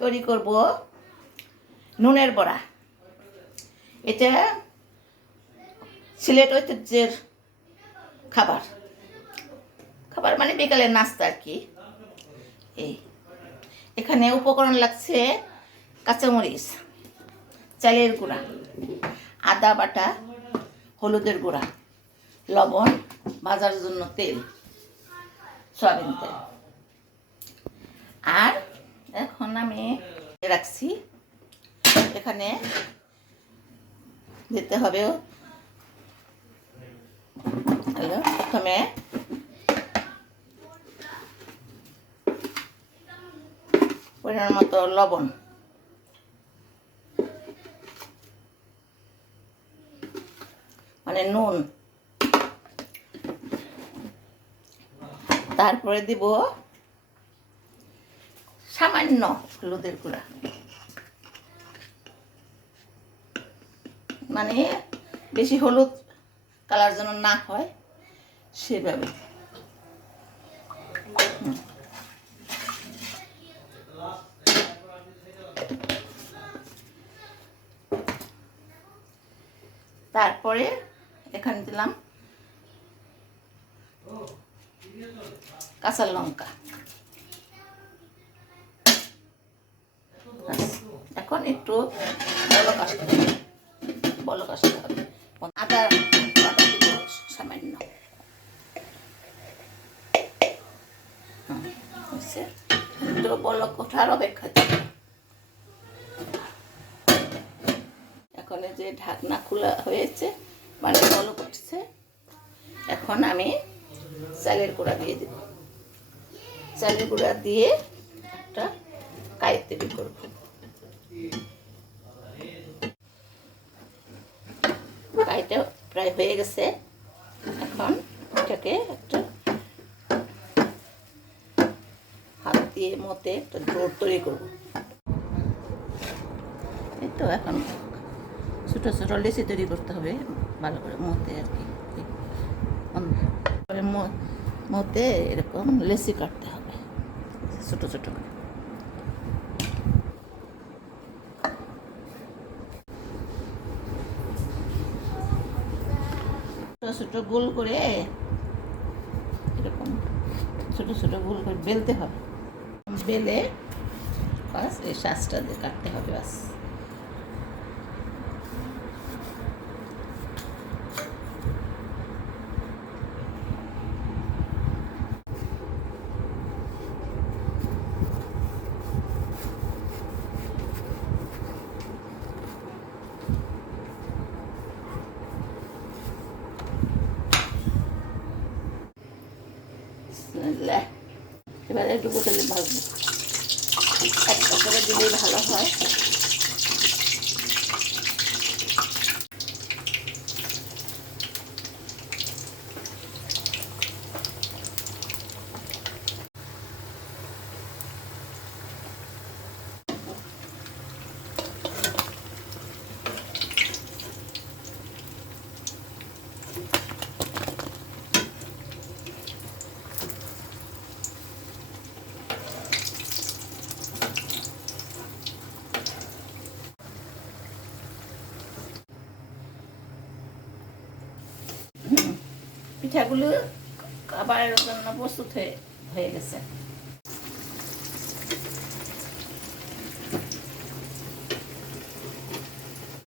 তৈরি করব নুনের বড়া। এটা সিলেট ঐতিহ্যের খাবার। খাবার মানে বিকালের নাস্তা আর কি। এই এখানে উপকরণ লাগছে কাঁচামরিচ, চালের গুঁড়া, আদা বাটা, হলুদের গুঁড়া, লবণ, ভাজার জন্য তেল, সয়াবিন তেল। আর এখন আমি রাখছি, এখানে দিতে হবে প্রথমে পরিমাণ মতো লবণ, মানে নুন। তারপরে দিব সামান্য হলুদের গুঁড়া, মানে বেশি হলুদ কালার যেন না হয় সেভাবে। তারপরে এখানে দিলাম কাঁচা লঙ্কা। এখন একটু বলক আসতে হবে। আদা বাটা দিব সামান্য। একটু বলক ওঠার অপেক্ষা দিব। এখন যে ঢাকনা খোলা হয়েছে, মানে বলক উঠছে, এখন আমি চালের গুঁড়া দিয়ে দেব। চালের গুঁড়া দিয়ে একটা কায়ি তৈরি করব। কাইটা প্রায় হয়ে গেছে। এখন এটাকে একটা হাত দিয়ে মতে একটা ডোর তৈরি করব। এই তো এখন ছোটো ছোটো লেচি তৈরি করতে হবে, ভালো করে মতে আর কি। মতে এরকম লেচি কাটতে হবে ছোটো ছোটো করে। ছোটো ছোটো গোল করে এরকম ছোটো ছোটো গোল করে বেলতে হবে। বেলে বাস এই শ্বাসটা দিয়ে কাটতে হবে বাস। এবারে ডুবো তেলে ভাজবো, একটা করে দিলেই ভালো হয়। পিঠাগুলো খাবারের জন্য প্রস্তুত হয়ে গেছে।